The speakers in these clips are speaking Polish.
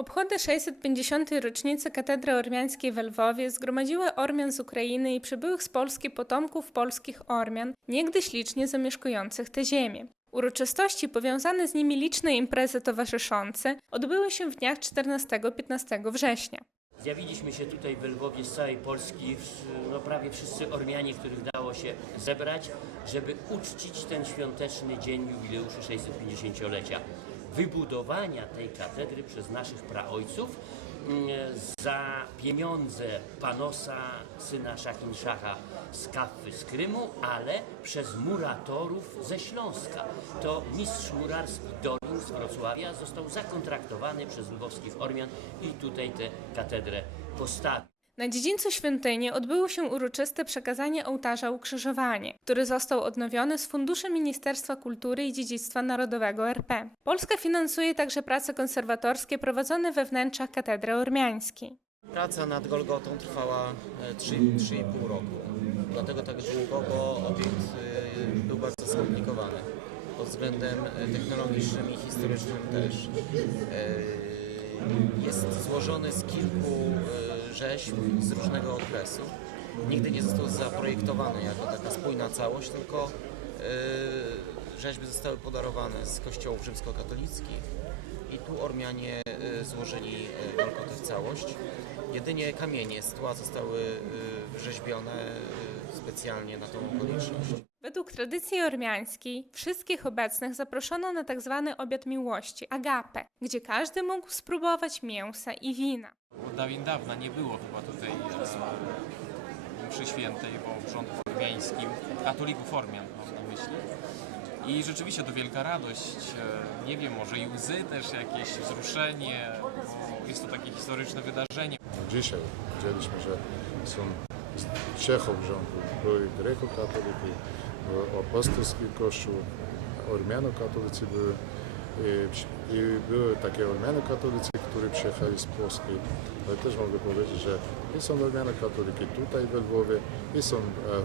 Obchody 650. rocznicy Katedry Ormiańskiej w Lwowie zgromadziły Ormian z Ukrainy i przybyłych z Polski potomków polskich Ormian, niegdyś licznie zamieszkujących tę ziemię. Uroczystości powiązane z nimi liczne imprezy towarzyszące odbyły się w dniach 14-15 września. Zjawiliśmy się tutaj w Lwowie z całej Polski, no prawie wszyscy Ormianie, których dało się zebrać, żeby uczcić ten świąteczny dzień jubileuszu 650-lecia wybudowania tej katedry przez naszych praojców mm, za pieniądze Panosa, syna Szachinszacha z Kaffy z Krymu, ale przez muratorów ze Śląska. To mistrz murarski Dolin z Wrocławia został zakontraktowany przez lwowskich Ormian i tutaj tę katedrę postawił. Na dziedzińcu świątyni odbyło się uroczyste przekazanie ołtarza Ukrzyżowanie, który został odnowiony z funduszy Ministerstwa Kultury i Dziedzictwa Narodowego RP. Polska finansuje także prace konserwatorskie prowadzone we wnętrzach katedry ormiańskiej. Praca nad Golgotą trwała e, 3 3,5 roku. Dlatego tak długo, bo obiekt e, był bardzo skomplikowany pod względem e, technologicznym i historycznym też. Jest złożony z kilku e, rzeźb z różnego okresu. Nigdy nie został zaprojektowany jako taka spójna całość, tylko e, rzeźby zostały podarowane z kościołów rzymskokatolickich i tu Ormianie e, złożyli Golgotę w całość. Jedynie kamienie z tła zostały wyrzeźbione specjalnie na tą okoliczność. Według tradycji ormiańskiej wszystkich obecnych zaproszono na tzw. obiad miłości, agape, gdzie każdy mógł spróbować mięsa i wina. Od dawien dawna nie było chyba tutaj e, mszy świętej po porządku ormiańskim, katolików Ormian mam na myśli. I rzeczywiście to wielka radość, e, nie wiem, może i łzy też jakieś, wzruszenie, bo jest to takie historyczne wydarzenie. Dzisiaj widzieliśmy, że są z Czechów rządu, były grekokatoliki, był apostolski kościół, ormianokatolicy były i, i były takie ormianokatolicy, którzy przyjechali z Polski. Ale też mogę powiedzieć, że i są ormianokatoliki tutaj w Lwowie i są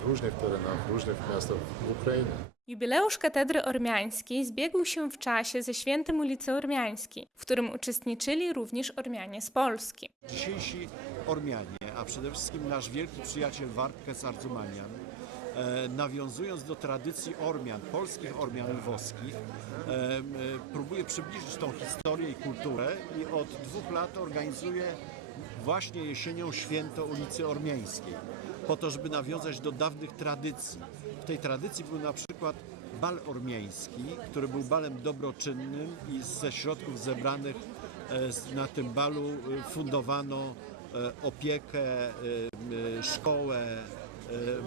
w różnych terenach, w różnych miastach w Ukrainie. Jubileusz katedry ormiańskiej zbiegł się w czasie ze świętym ulicy Ormiańskiej, w którym uczestniczyli również Ormianie z Polski. Dzisiejsi Ormianie, a przede wszystkim nasz wielki przyjaciel Wartkes Ardzumanian, e, nawiązując do tradycji Ormian, polskich Ormian lwowskich, e, e, próbuje przybliżyć tą historię i kulturę i od dwóch lat organizuje właśnie jesienią święto ulicy Ormiańskiej, po to, żeby nawiązać do dawnych tradycji. W tej tradycji był na przykład bal ormiański, który był balem dobroczynnym i ze środków zebranych e, na tym balu e, fundowano e, opiekę, e, e, szkołę, e,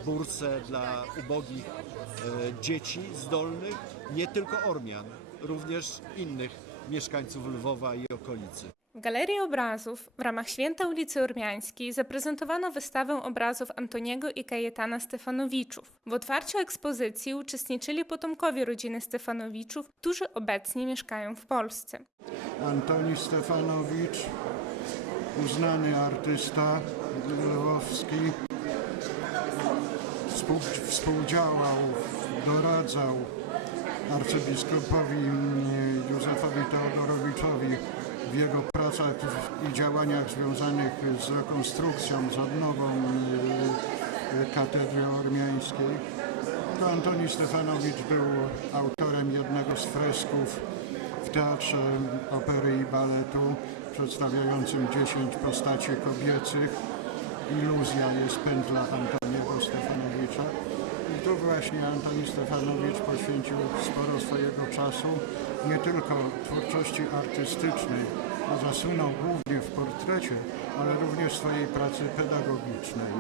bursę dla ubogich e, dzieci zdolnych, nie tylko Ormian, również innych mieszkańców Lwowa i okolicy. W Galerii Obrazów w ramach Święta ulicy Ormiańskiej zaprezentowano wystawę obrazów Antoniego i Kajetana Stefanowiczów. W otwarciu ekspozycji uczestniczyli potomkowie rodziny Stefanowiczów, którzy obecnie mieszkają w Polsce. Antoni Stefanowicz, uznany artysta lwowski, współ, współdziałał, doradzał arcybiskupowi mm, Józefowi Teodorowiczowi w jego pracach i działaniach związanych z rekonstrukcją, z odnową y, katedry ormiańskiej. To Antoni Stefanowicz był autorem jednego z fresków w Teatrze Opery i Baletu przedstawiającym 10 postaci kobiecych. Iluzja jest pętla Antoniego Stefanowicza. I tu właśnie Antoni Stefanowicz poświęcił sporo swojego czasu nie tylko twórczości artystycznej, a zasunął głównie w portrecie, ale również swojej pracy pedagogicznej.